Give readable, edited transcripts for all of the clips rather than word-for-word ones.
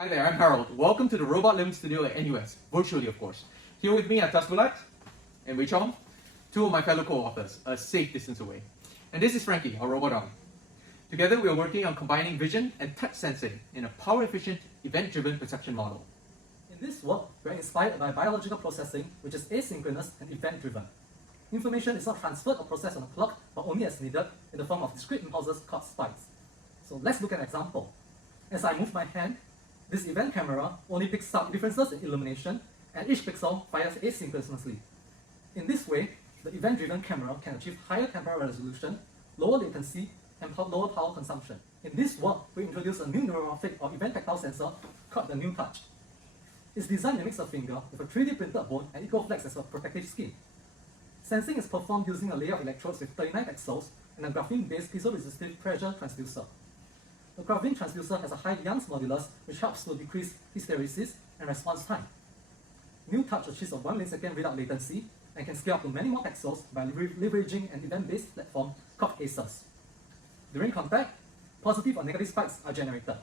Hi there, I'm Harold. Welcome to the Robot Living Studio at NUS, virtually of course. Here with me are Tasbulat and Wei Chong, two of my fellow co-authors, a safe distance away. And this is Frankie, our robot arm. Together we are working on combining vision and touch sensing in a power-efficient, event-driven perception model. In this work, we are inspired by biological processing, which is asynchronous and event-driven. Information is not transferred or processed on a clock, but only as needed in the form of discrete impulses called spikes. So let's look at an example. As I move my hand, this event camera only picks up differences in illumination, and each pixel fires asynchronously. In this way, the event-driven camera can achieve higher temporal resolution, lower latency, and lower power consumption. In this work, we introduce a new neuromorphic or event-tactile sensor called the NeuTouch. Its design mimics a finger with a 3D printed bone and EcoFlex as a protective skin. Sensing is performed using a layer of electrodes with 39 pixels and a graphene-based piezoresistive pressure transducer. The graphene transducer has a high Young's modulus, which helps to decrease hysteresis and response time. NeuTouch achieves a 1 millisecond without latency and can scale up to many more pixels by leveraging an event-based platform called ASYS. During contact, positive or negative spikes are generated.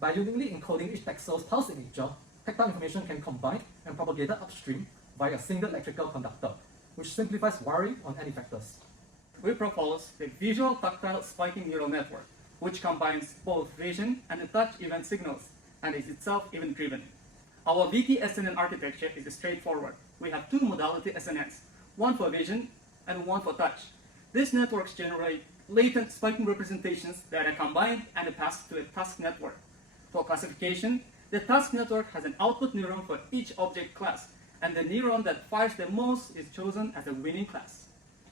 By uniquely encoding each pixel's pulse signature, tactile information can be combined and propagated upstream via a single electrical conductor, which simplifies wiring on any effectors. We propose the Visual-Tactile spiking neural network, which combines both vision and touch event signals and is itself event-driven. Our VT-SNN architecture is straightforward. We have two modality SNNs, one for vision and one for touch. These networks generate latent spiking representations that are combined and passed to a task network. For classification, the task network has an output neuron for each object class, and the neuron that fires the most is chosen as a winning class.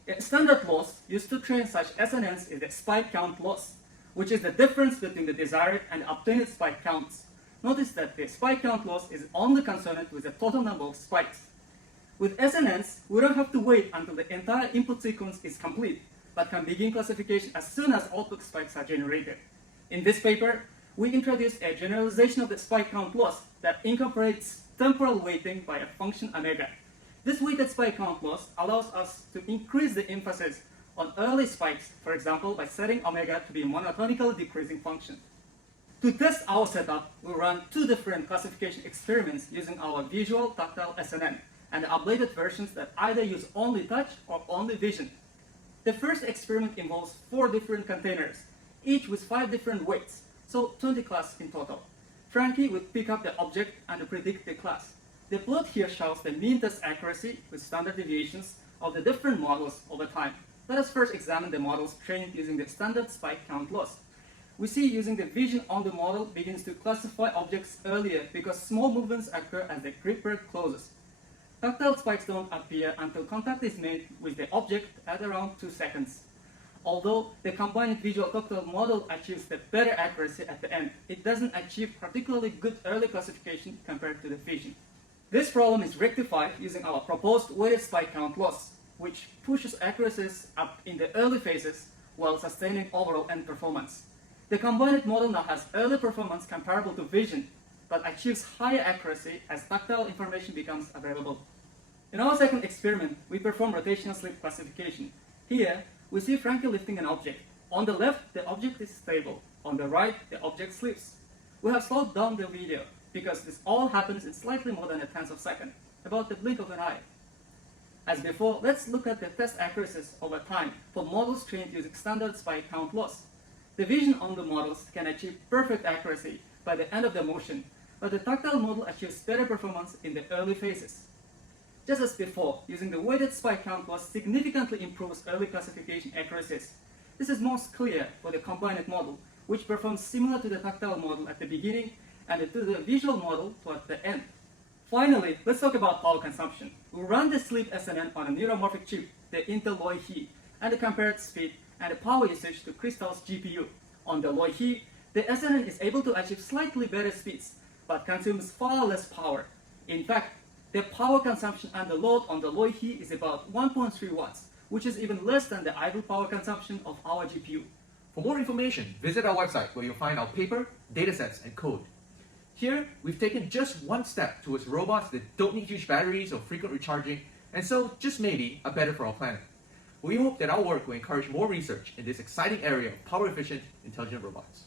A standard loss used to train such SNNs is the spike count loss, which is the difference between the desired and obtained spike counts. Notice that the spike count loss is only concerned with the total number of spikes. With SNNs, we don't have to wait until the entire input sequence is complete, but can begin classification as soon as output spikes are generated. In this paper, we introduced a generalization of the spike count loss that incorporates temporal weighting by a function omega. This weighted spike count loss allows us to increase the emphasis on early spikes, for example, by setting omega to be a monotonically decreasing function. To test our setup, we ran two different classification experiments using our Visual-Tactile SNN and updated versions that either use only touch or only vision. The first experiment involves 4 different containers, each with 5 different weights, so 20 classes in total. Frankie would pick up the object and predict the class. The plot here shows the mean test accuracy with standard deviations of the different models over time. Let us first examine the models trained using the standard spike count loss. We see using the vision on the model begins to classify objects earlier because small movements occur as the grip break closes. Tactile spikes don't appear until contact is made with the object at around 2 seconds. Although the combined Visual-Tactile model achieves the better accuracy at the end, it doesn't achieve particularly good early classification compared to the vision. This problem is rectified using our proposed weighted spike count loss, which pushes accuracies up in the early phases while sustaining overall end performance. The combined model now has early performance comparable to vision, but achieves higher accuracy as tactile information becomes available. In our second experiment, we perform rotational sleep classification. Here, we see Frankie lifting an object. On the left, the object is stable. On the right, the object sleeps. We have slowed down the video because this all happens in slightly more than a tenth of a second, about the blink of an eye. As before, let's look at the test accuracies over time for models trained using standard spike count loss. The vision on the models can achieve perfect accuracy by the end of the motion, but the tactile model achieves better performance in the early phases. Just as before, using the weighted spike count loss significantly improves early classification accuracies. This is most clear for the combined model, which performs similar to the tactile model at the beginning and to the visual model toward the end. Finally, let's talk about power consumption. We run the sleep SNN on a neuromorphic chip, the Intel Loihi, and compared speed and power usage to Crystal's GPU. On the Loihi, the SNN is able to achieve slightly better speeds, but consumes far less power. In fact, the power consumption and the load on the Loihi is about 1.3 watts, which is even less than the idle power consumption of our GPU. For more information, visit our website where you'll find our paper, datasets, and code. Here, we've taken just one step towards robots that don't need huge batteries or frequent recharging, and so, just maybe, are better for our planet. We hope that our work will encourage more research in this exciting area of power-efficient, intelligent robots.